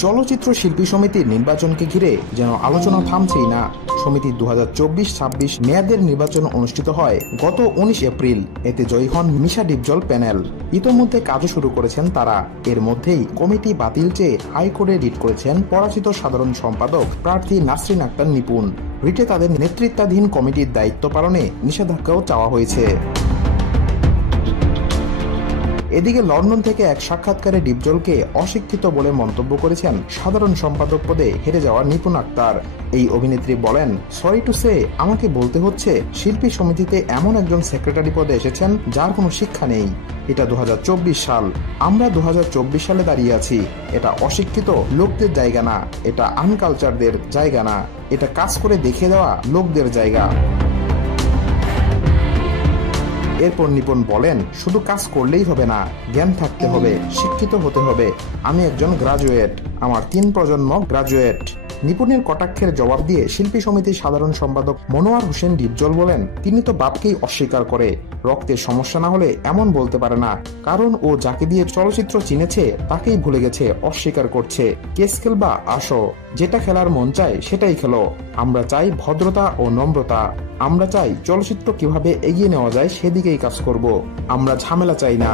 চলচ্চিত্র শিল্পী সমিতির নির্বাচনকে ঘিরে যেন আলোচনা থামছেই না। সমিতির 2024-26 মেয়াদের নির্বাচন অনুষ্ঠিত হয় গত 19 এপ্রিল। এতে জয়ী হন মিশা ডিপজল প্যানেল। ইতোমধ্যে কাজও শুরু করেছেন তারা। এর মধ্যেই কমিটি বাতিল চেয়ে হাইকোর্টে রিট করেছেন পরাজিত সাধারণ সম্পাদক প্রার্থী নাসরিন আক্তার নিপুণ। রিটে তাদের নেতৃত্বাধীন কমিটির দায়িত্ব পালনে নিষেধাজ্ঞাও চাওয়া হয়েছে। এদিকে লন্ডন থেকে এক সাক্ষাৎকারে ডিপজলকে অশিক্ষিত বলে মন্তব্য করেছেন সাধারণ সম্পাদক পদে হেরে যাওয়া নিপুণ আক্তার। এই অভিনেত্রী বলেন, সরি টু সে, আমাকে বলতে হচ্ছে শিল্পী সমিতিতে এমন একজন সেক্রেটারি পদে এসেছেন যার কোনো শিক্ষা নেই। এটা 2024 সাল, আমরা 2024 সালে দাঁড়িয়ে আছি। এটা অশিক্ষিত লোকদের জায়গা না, এটা আনকালচারদের জায়গা না, এটা কাজ করে দেখিয়ে দেওয়া লোকদের জায়গা। এরপর নিপুণ বলেন, শুধু কাজ করলেই হবে না, জ্ঞান থাকতে হবে, শিক্ষিত হতে হবে। আমি একজন গ্রাজুয়েট, আমার 3 প্রজন্ম গ্রাজুয়েট। নিপুণের কটাক্ষের জবাব দিয়ে শিল্পী সমিতির সাধারণ সম্পাদক মনোয়ার হোসেন ডিপজল বলেন, তিনি তো বাপকেই অস্বীকার করে। রক্তের সমস্যা না হলে এমন বলতে পারে না, কারণ ও যাকে দিয়ে চলচ্চিত্র চিনেছে তাকেই ভুলে গেছে, অস্বীকার করছে। কেস খেলবা, আসো, যেটা খেলার মন চায় সেটাই খেলো। আমরা চাই ভদ্রতা ও নম্রতা। আমরা চাই চলচ্চিত্র কিভাবে এগিয়ে নেওয়া যায় সেদিকেই কাজ করব। আমরা ঝামেলা চাই না।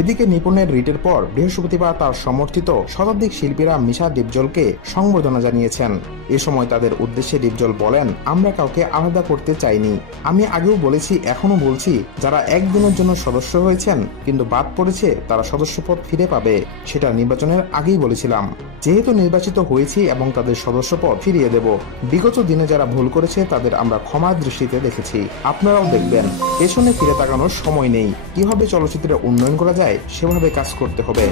এদিকে নিপুণের রিটের পর বৃহস্পতিবার তার সমর্থিত শতাধিক শিল্পীরা মিশা ডিপজলকে সংবর্ধনা জানিয়েছেন। এ সময় তাদের উদ্দেশ্যে ডিপজল বলেন, আমরা কাউকে আলাদা করতে চাইনি। আমি আগেও বলেছি, এখনো বলছি, যারা একদিনের জন্য সদস্য হয়েছেন কিন্তু বাদ পড়েছে তারা সদস্যপদ ফিরে পাবে। সেটা নির্বাচনের আগেই বলেছিলাম। যেহেতু নির্বাচিত হয়েছি এবং তাদের সদস্যপদ ফিরিয়ে দেব। বিগত দিনে যারা ভুল করেছে তাদের আমরা ক্ষমার দৃষ্টিতে দেখেছি, আপনারাও দেখবেন। পেছনে ফিরে তাকানোর সময় নেই। কিভাবে চলচ্চিত্রের উন্নয়ন করা যায় সেভাবে কাজ করতে হবে।